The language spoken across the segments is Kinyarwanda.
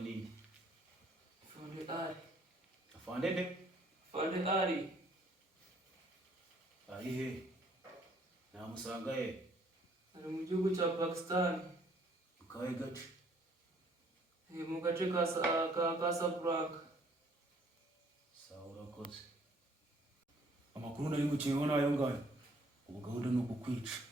nini? Afande Ali. Afande nde? Afande Ali. Ari he? Namusanga he? Ari mu gihugu cya Pakistan. Mukahe gace? Mu gace ka Casablanca. Sawa urakoze. Amakuru nari gukiyeho nayo ngayo. Ubu gahunda ni ukukwica.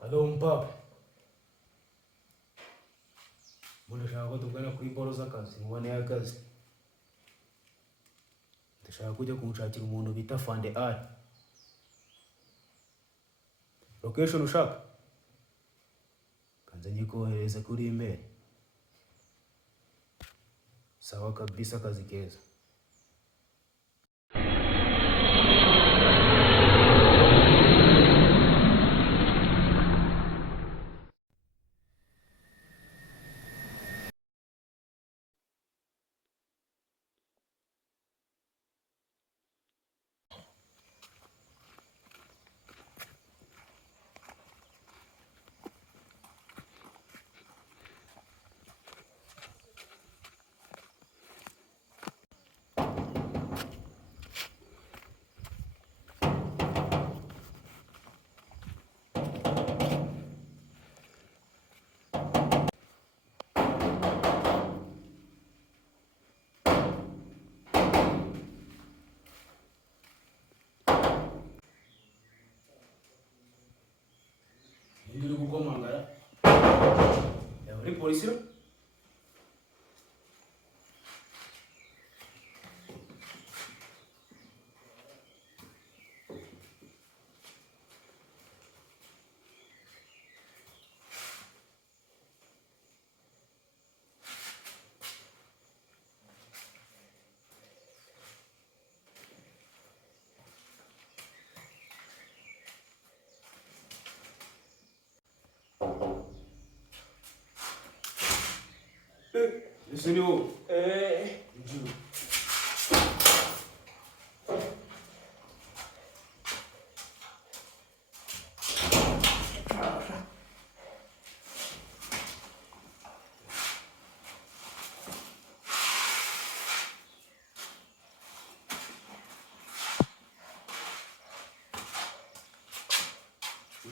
Halo mpapa. Ndashaka ko tugana kuri boro z'akazi mubone y'akazi. Ndashaka kujya kumushakira umuntu bita Afande Ali. Location ushaka? Kanze nyikohereza kuri email. Sawa kabisa, akazi keza. Ndiri gukomangara. Ya uri polisi ro? Listen yo. Njoo.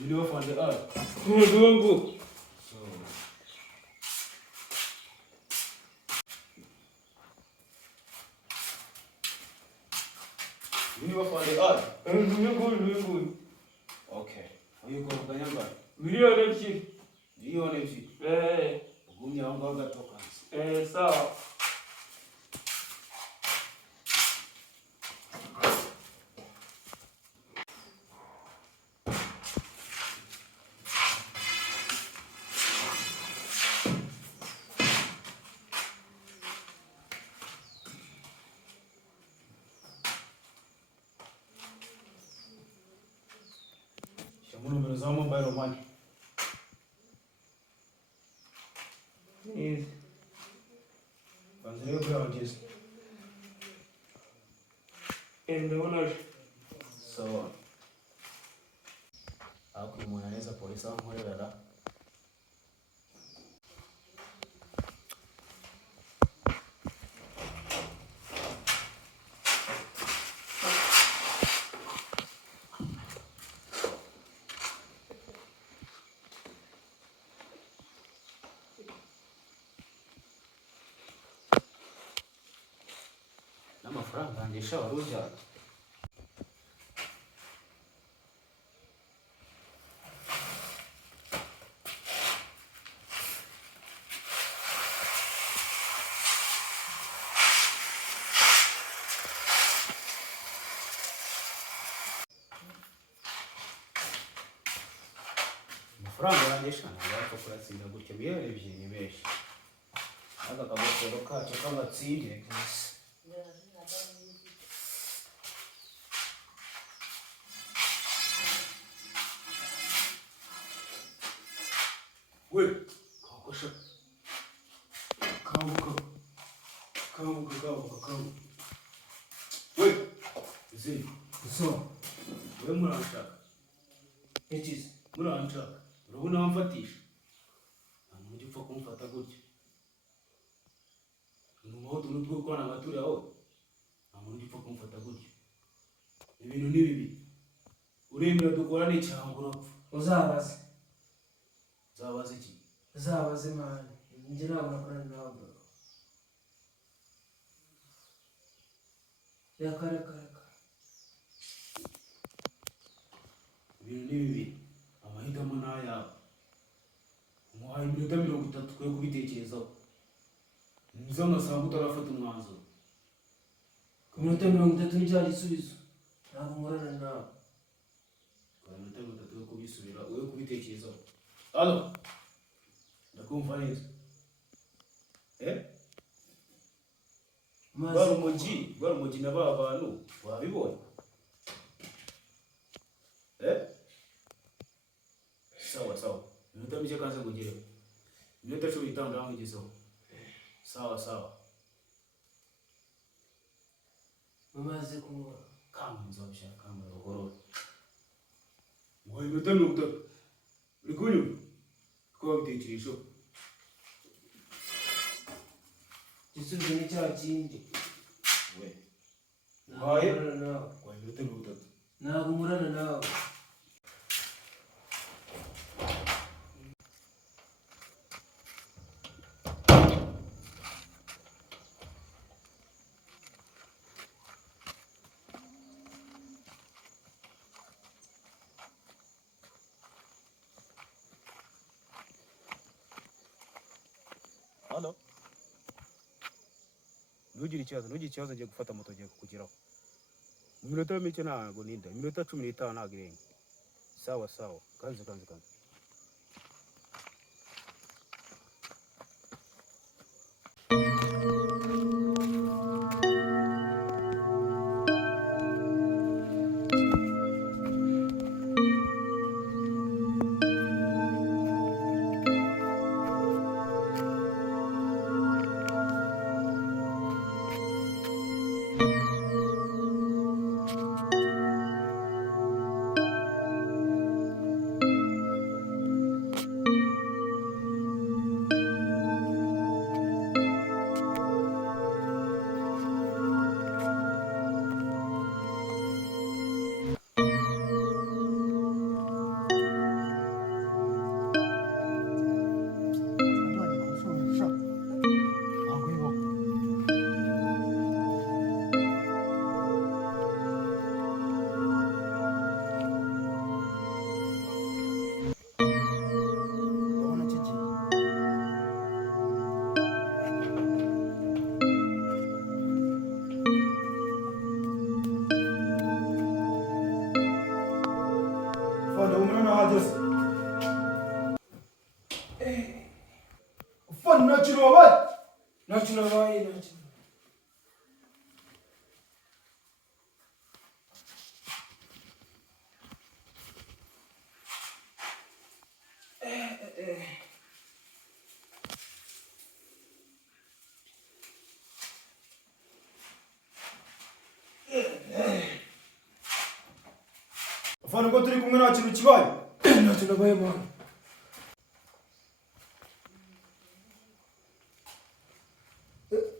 Ndio Afande Ali. Mungu. Ndio Afande Ali. Mungu. Okay. Uyuko kanyanga. Milioni ebyiri. Milioni ebyiri. Ugumye aho ngaho gatoka. Sawa. Shyiramo nomero za mobile money. Yes. Banza rero kuri abageze. Ndabona aje. Sawa. Ako umuntu aneza polisi aho nkorera. N'amafaranga yanjye sha wari ujyana. Amafaranga yanjye sha ntabwo yapfa kuratsinda gutya miliyoni ebyiri ni benshi. Aka kagofero kacu k'agatsinde gusa. We, kakosha. Kanguka. We, zini. So, We muranshaka. it is. Muranshaka. Urabona wamfatisha. Nta muntu ujya upfa kumfata gutya. Numaho tuntu two kwana amaturi aho. Nta muntu ujya upfa kumfata gutya. Ibintu ni bibi. Uremera dukorane cyangwa urapfa. Uzabaze. Uzabaze iki? Uzabaze mani. Njye ntabwo nakorana nawe bro. Reka. Ibintu ni bibi. Amahitamo ni ayawe. Umuhaye iminota 30 kwe kubitekerezaho. Nizo amasanga utarafata umwanzuro. Ku minota 30 ni cya gisubizo. Ntabwo nkorana nawe. Kwa iminota 30 yo kubisubira wowe kubitekerezaho. Allo. Ndakumva neza. Barumogi na ba bantu wabibonye. Sawa. Iminota mike kanze kugereho. Iminota 15 ndamugezeho. Sawa. Umaze kumubona. Kama nzobishaka kama ruhoro. Ngo iminota 30. Uri kunyumva? Ko bitekerezo. Gisubizo ni cya kindi. We. Ntabwo nkorana nawe. Kwa iminota 30. Ntabwo nkorana nawe. Halo. Ntugire ikibazo agiye gufata moto agiye kukugeraho. Mu minota mike ntabwo ninda. Iminota 15 ntabwo irenga. Sawa. Kanze. Nachunawaye. Afana ko turi kumwe nta kintu kibaye. Ntacyo nabaye mwana.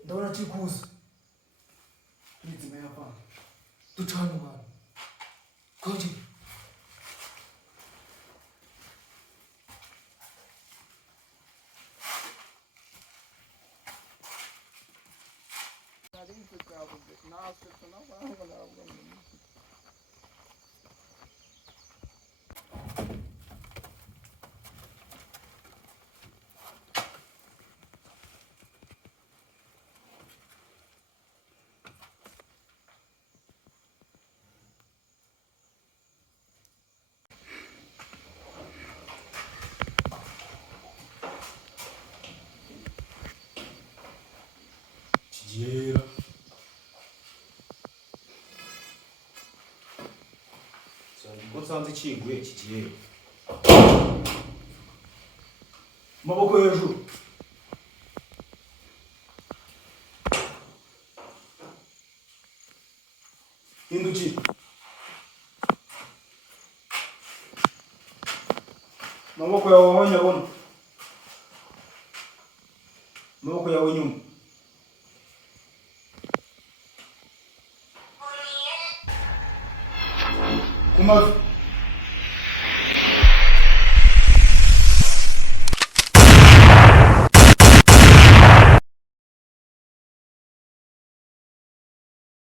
Ndabona kiri kuza. Nizime hapa. Ducana mwana. Koje. Kigera. Ko nsanze kinguye kigera. Maboko hejuru. Hinduki. Maboko yawe wanya bona. Maboko yawe nyuma. Kumavi.